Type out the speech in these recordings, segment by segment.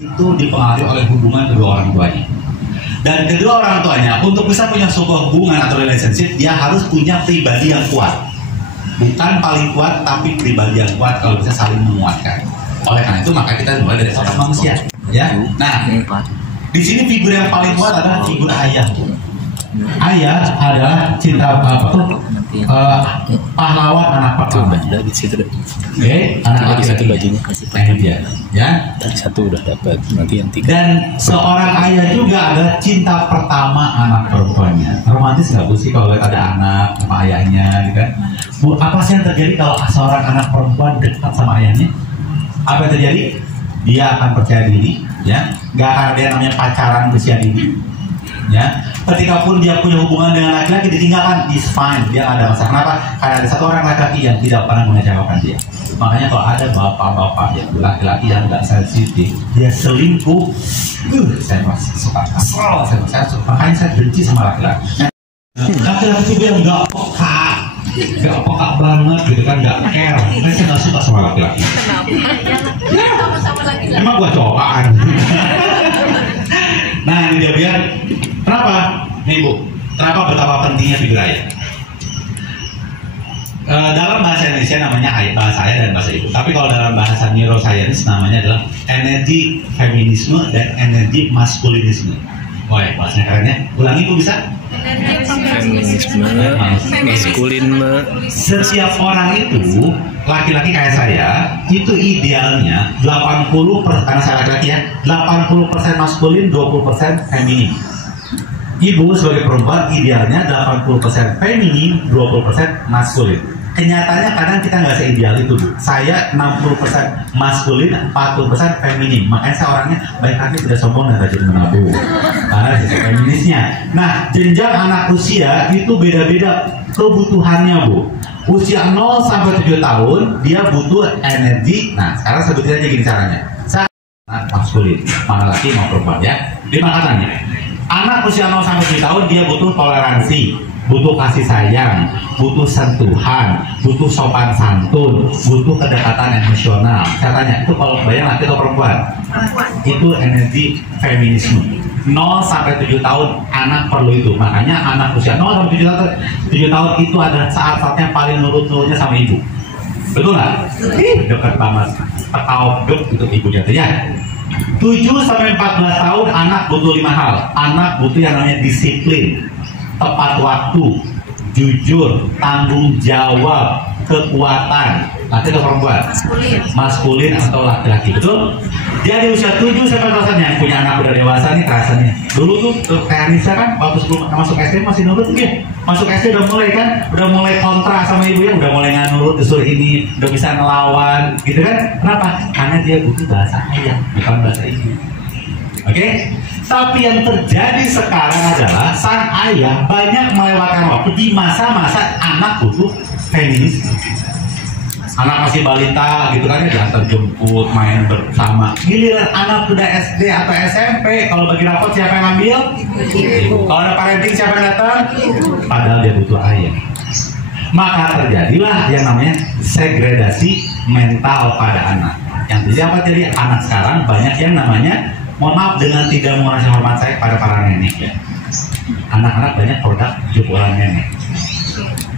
itu dipengaruhi oleh hubungan kedua orang tuanya. Dan kedua orang tuanya untuk bisa punya sebuah hubungan atau relationship, dia harus punya pribadi yang kuat. Bukan paling kuat, tapi pribadi yang kuat kalau bisa saling menguatkan. Oleh karena itu maka kita mulai dari seorang manusia, ya. Nah, di sini figur yang paling kuat adalah figur ayah. Ayah adalah cinta pahlawan anak pertama. Di situ deh. Oke, anak di satu bajunya ini dia, ya. Tadi satu udah dapat, nanti yang tiga. Dan seorang ayah juga adalah cinta pertama anak perempuannya. Romantis nggak Bu sih kalau lihat ada anak sama ayahnya, gitu kan? Bu, apa sih yang terjadi kalau seorang anak perempuan dekat sama ayahnya? Apa yang terjadi? Dia akan percaya diri, ya. Nggak akan ada yang namanya pacaran usia dini, ya. Ketika pun dia punya hubungan dengan laki-laki ditinggalkan, is fine, dia nggak ada masalah. Kenapa? Karena ada satu orang laki-laki yang tidak pernah mengecewakan dia. Makanya kalau ada bapak-bapak yang laki-laki yang nggak sensitif, dia selingkuh, saya masih suka kesel, makanya saya benci sama laki-laki. Laki-laki itu yang nggak peka banget, gitu kan, nggak care. Saya nggak suka sama laki-laki. Kenapa? Emang gua cowokan. Nah, ini dia biar. Kenapa? Nih Bu, kenapa betapa pentingnya figur ayah? Dalam bahasa Indonesia namanya bahasa ayah dan bahasa ibu. Tapi kalau dalam bahasa neuroscience namanya adalah energi feminisme dan energi maskulinisme. Wah, bahasanya keren ya. Ulangi Bu bisa? Feminisme, maskulinisme. Setiap orang itu, laki-laki kayak saya, itu idealnya 80%, karena saya laki-laki ya, 80% maskulin, 20% feminin. Ibu sebagai perempuan idealnya 80% feminin, 20% maskulin. Kenyataannya kadang kita nggak seideal itu Bu. Saya 60% maskulin, 40% feminin. Makanya saya orangnya baik hati, tidak sombong dan rajin menabung. Karena sisi feminisnya. Nah, jenjang anak usia itu beda-beda kebutuhannya Bu. Usia 0 sampai 7 tahun dia butuh energi. Nah, sekarang sebutin aja gini caranya. Saya anak maskulin, mana laki mau perempuan ya. Dimaknanya. Anak usia 0 sampai 7 tahun dia butuh toleransi, butuh kasih sayang, butuh sentuhan, butuh sopan santun, butuh kedekatan emosional. Saya tanya, itu kalau bayang laki atau perempuan? Itu energi feminisme. 0 sampai 7 tahun anak perlu itu. Makanya anak usia 0 sampai 7 tahun itu adalah saat-saatnya paling nurut-nurutnya sama ibu. Betul nggak? Dekat banget. Tekau dek itu ibunya tuh ya. 7 sampai 14 tahun anak butuh 5 hal. Anak butuh yang namanya disiplin, tepat waktu, jujur, tanggung jawab, kekuatan. Laki atau perempuan? Maskulin atau laki-laki, betul? Jadi usia 7 sampai 14 yang punya anak udah dewasa nih rasanya. Dulu tuh kayak Anissa kan waktu sebelum masuk SD masih nurut ya. Masuk SD udah mulai kan, udah mulai kontra sama ibunya, udah mulai nggak nurut, disuruh ini, udah bisa ngelawan, gitu kan? Kenapa? Karena dia butuh bahasa ayah, bukan bahasa ibu. Oke? Tapi yang terjadi sekarang adalah sang ayah banyak melewatkan waktu di masa-masa anak butuh feminisme. Anak masih balita gitu kan ya, diantar jemput, main bersama. Giliran anak sudah SD atau SMP, kalau bagi rapot siapa yang ambil? Ibu. Kalau ada parenting siapa yang datang? Padahal dia butuh ayah. Maka terjadilah yang namanya segregasi mental pada anak. Yang terjadi apa? Jadi anak sekarang banyak yang namanya, mohon maaf dengan tidak mengasih hormat saya pada para nenek ya. Anak-anak banyak produk jupulan nenek.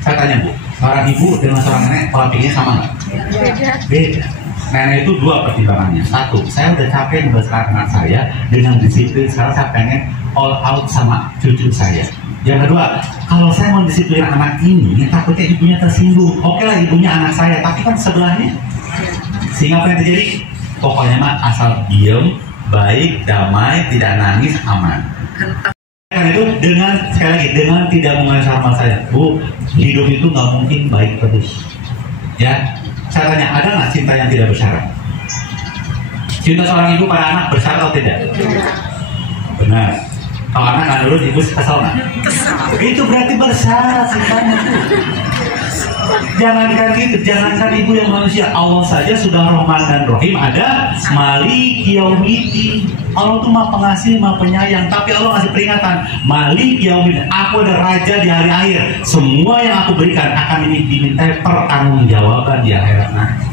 Saya tanya Bu, seorang ibu dengan seorang nenek pola pikirnya sama nggak? Beda. Nenek itu 2 pertimbangannya. 1, saya udah capek membesarkan anak saya dengan disiplin. Sekarang saya pengen all out sama cucu saya. Yang kedua, kalau saya mau disiplin anak ini, takutnya ibunya tersinggung. Oke lah ibunya anak saya, tapi kan sebelahnya. Sehingga apa yang terjadi? Pokoknya mah asal diem, baik, damai, tidak nangis, aman. Karena itu dengan sekali lagi dengan tidak mengenai sama saya, Bu, hidup itu nggak mungkin baik terus. Ya, saya tanya, ada nggak cinta yang tidak bersyarat? Cinta seorang ibu pada anak bersyarat atau tidak? Benar. Kalau anak nggak nurut, ibu kesal nggak? Itu berarti bersyarat cintanya. Jangankan gitu, jangankan ibu yang manusia, Allah saja sudah Rahman dan Rahim, ada Malik Yaumiddin. Allah tuh maha pengasih, maha penyayang, tapi Allah ngasih peringatan, Malik Yaumiddin, aku ada raja di hari akhir. Semua yang aku berikan akan dimintai pertanggungjawaban di akhirat nanti.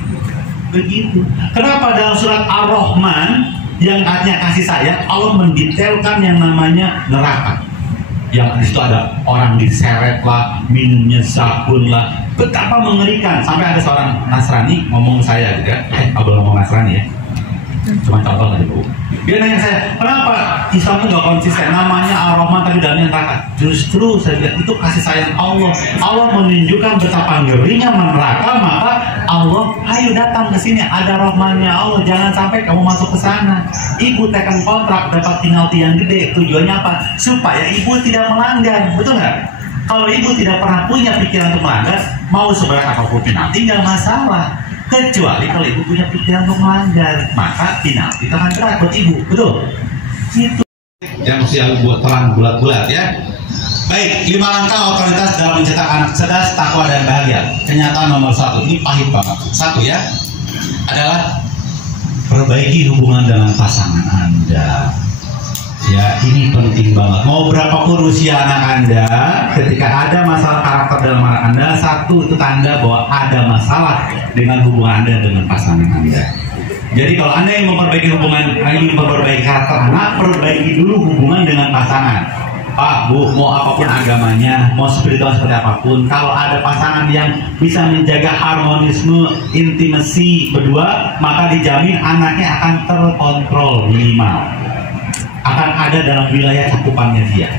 Begitu. Kenapa dalam surat Ar-Rahman Yang artinya kasih sayang, Allah mendetailkan yang namanya neraka. Yang di situ ada orang diseret lah, minumnya sabun lah, betapa mengerikan. Sampai ada seorang Nasrani ngomong saya gitu ya, abang ngomong Nasrani ya, cuma contoh tadi Bu. Dia nanya saya, kenapa Islam itu gak konsisten? Namanya Ar-Rahman tapi dalamnya neraka. Justru saya lihat itu kasih sayang Allah. Allah menunjukkan betapa ngerinya neraka, maka Allah, ayo datang ke sini, ada rahmannya Allah, jangan sampai kamu masuk ke sana. Ibu tekan kontrak dapat penalti yang gede, tujuannya apa? Supaya ibu tidak melanggar, betul nggak? Kalau ibu tidak pernah punya pikiran untuk melanggar, mau seberat apapun penalti nggak masalah. Kecuali kalau ibu punya pikiran untuk melanggar, maka penalti itu akan berat buat ibu, betul? Itu yang mesti buat terang bulat-bulat ya. Baik, 5 langkah otoritas dalam mencetak anak cerdas, takwa dan bahagia. Kenyataan nomor 1, ini pahit banget. 1 ya, adalah perbaiki hubungan dengan pasangan Anda. Ya, ini penting banget. Mau berapapun usia anak Anda, ketika ada masalah karakter dalam anak Anda, 1 itu tanda bahwa ada masalah dengan hubungan Anda dengan pasangan Anda. Jadi kalau Anda yang memperbaiki hubungan, ingin memperbaiki karakter anak, perbaiki dulu hubungan dengan pasangan. Pak, Bu, mau apapun agamanya, mau spiritual seperti apapun, kalau ada pasangan yang bisa menjaga harmonisme, intimasi berdua, maka dijamin anaknya akan terkontrol minimal. Akan ada dalam wilayah cakupannya dia.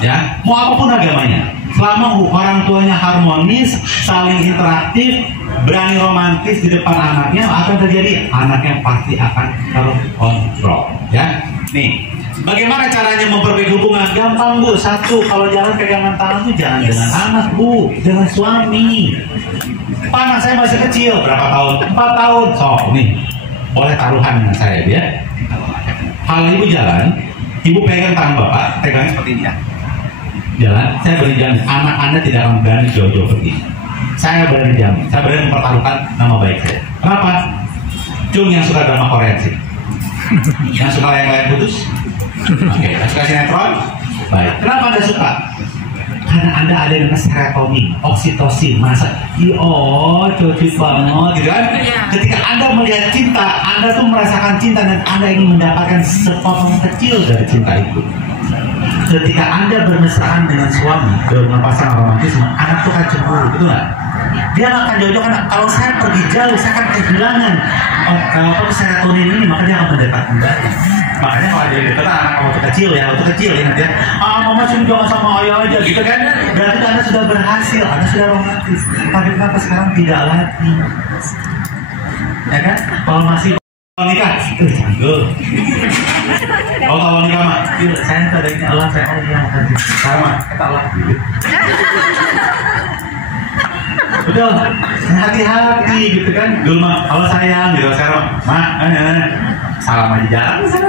Ya, mau apapun agamanya, selama orang tuanya harmonis, saling interaktif, berani romantis di depan anaknya, akan terjadi anaknya pasti akan terkontrol. Ya, nih, bagaimana caranya memperbaiki hubungan? Gampang Bu, 1, kalau jalan pegangan tangan tuh jangan dengan anak Bu, dengan suami. Pak, anak saya masih kecil, berapa tahun? 4 tahun. So, nih, boleh taruhan dengan saya ya. Kalau ibu jalan, ibu pegang tangan bapak, pegangnya seperti ini ya. Jalan, saya berani jamin, anak Anda tidak akan berani jauh-jauh pergi. Saya berani jamin, saya berani mempertaruhkan nama baik saya. Kenapa? Cung yang suka drama Korea sih. Yang suka yang lain putus? Oke, yang suka sinetron? Baik. Kenapa Anda suka? Karena Anda ada yang namanya serotonin, oksitosin, masa cocok banget gitu kan? Ketika Anda melihat cinta, Anda tuh merasakan cinta dan Anda ingin mendapatkan sepotong kecil dari cinta itu. Ketika Anda bermesraan dengan suami, dengan pasangan romantis, anak tuh akan cemburu, betul nggak? Dia nggak akan jauh-jauh, karena kalau saya pergi jauh, saya akan kehilangan serotonin ini, maka dia akan mendekat kembali. Makanya kalau ada dekat anak waktu kecil ya nanti ya, mama cuma jangan sama ayah aja gitu kan, berarti Anda sudah berhasil, Anda sudah romantis. Tapi kenapa sekarang tidak lagi? Ya kan? Kalau masih nikah, canggul. Kalau nikah mah, saya tadinya Allah saya yang sama, kata Allah dulu. Betul, hati-hati gitu kan. Dulu mah, kalau sayang gitu sekarang, salam aja jalan.